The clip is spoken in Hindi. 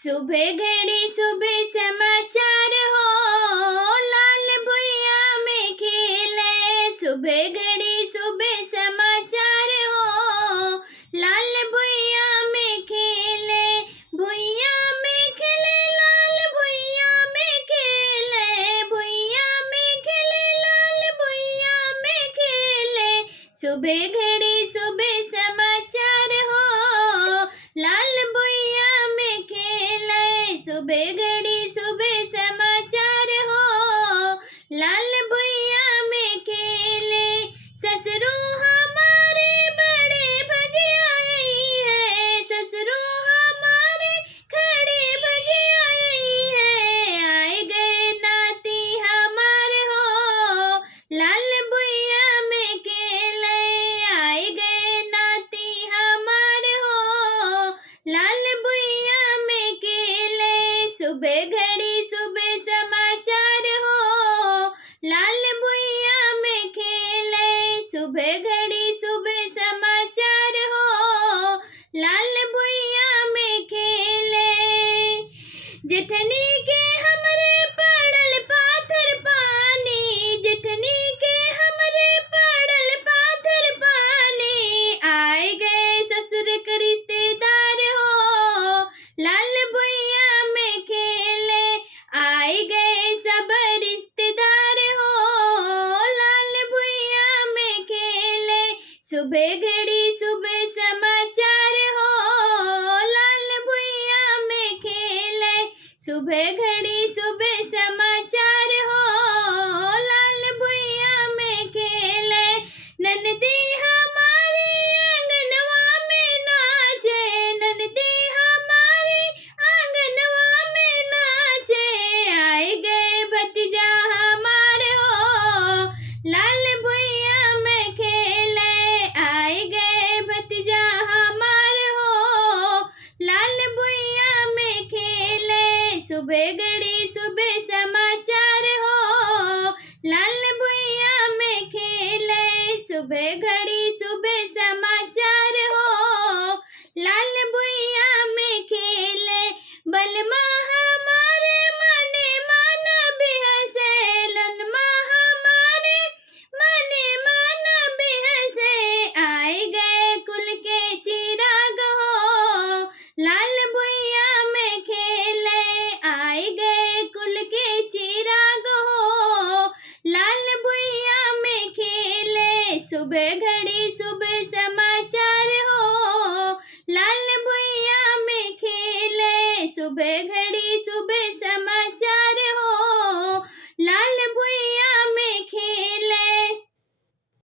सुबह घड़ी सुबह समाचार हो, लाल भुइया में खेले। सुबह घड़ी सुबह समाचार हो, लाल भुइया में खेले। भुइया में खेले लाल भुइया में खेले, भुइया में खेले लाल भुइया में खेले। सुबह घड़ी सुबह समाचार हो, लाल भुइया में खेले। सुबह घड़ी सुबह समाचार हो, लाल भुइया में खेले। ससुरो हमारे बड़े भगिया आई है, ससुरो हमारे खड़े भगिया आई है। आए गए नाती हमारे हो, लाल भुइया में खेले। आए गए नाती हमारे हो, लाल भुइया में खेले। सुबह घड़ी सुबह समाचार हो, लाल भुइया में खेले। सुबह घड़ी सुबह समाचार हो, लाल भुइया में खेले। जेठनी के हमरे पड़ल पाथर पानी, जेठनी के हमरे पड़ल पाथर पानी। आए गए ससुर के रिश्तेदार हो, लाल भुइया में खेले। आए गए सब रिश्तेदार हो, लाल भुइया में खेले। सुबह घड़ी सुबह समाचार हो, लाल भुइया में खेले। सुबह घड़ी सुबह समाचार हो, लाल भुइया में खेले। ननदी हमारी आंगनवा में नाचे, ननदी हमारी आंगनवा में नाचे। आए गए भतीजा हमारे हो, लाल भुइया में खेले। आए गए भतीजा हमारे हो, लाल भुइया में खेले। सुबह घड़ी सुबह समाचार हो, लाल भुइया में खेले। सुबह घड़ी सुबह समाचार हो, लाल भुइया में खेले। बलमा हमारे मने मन बिहसे, लनमा हमारे मने मन बिहसे। आए गए कुल के चिराग हो, लाल भुइया में खेले। आए गए कुल के चिराग हो, लाल भुइया में खेले। सुबह घड़ी सुबह समाचार हो, लाल भुइया में खेले। सुबह घड़ी सुबह समाचार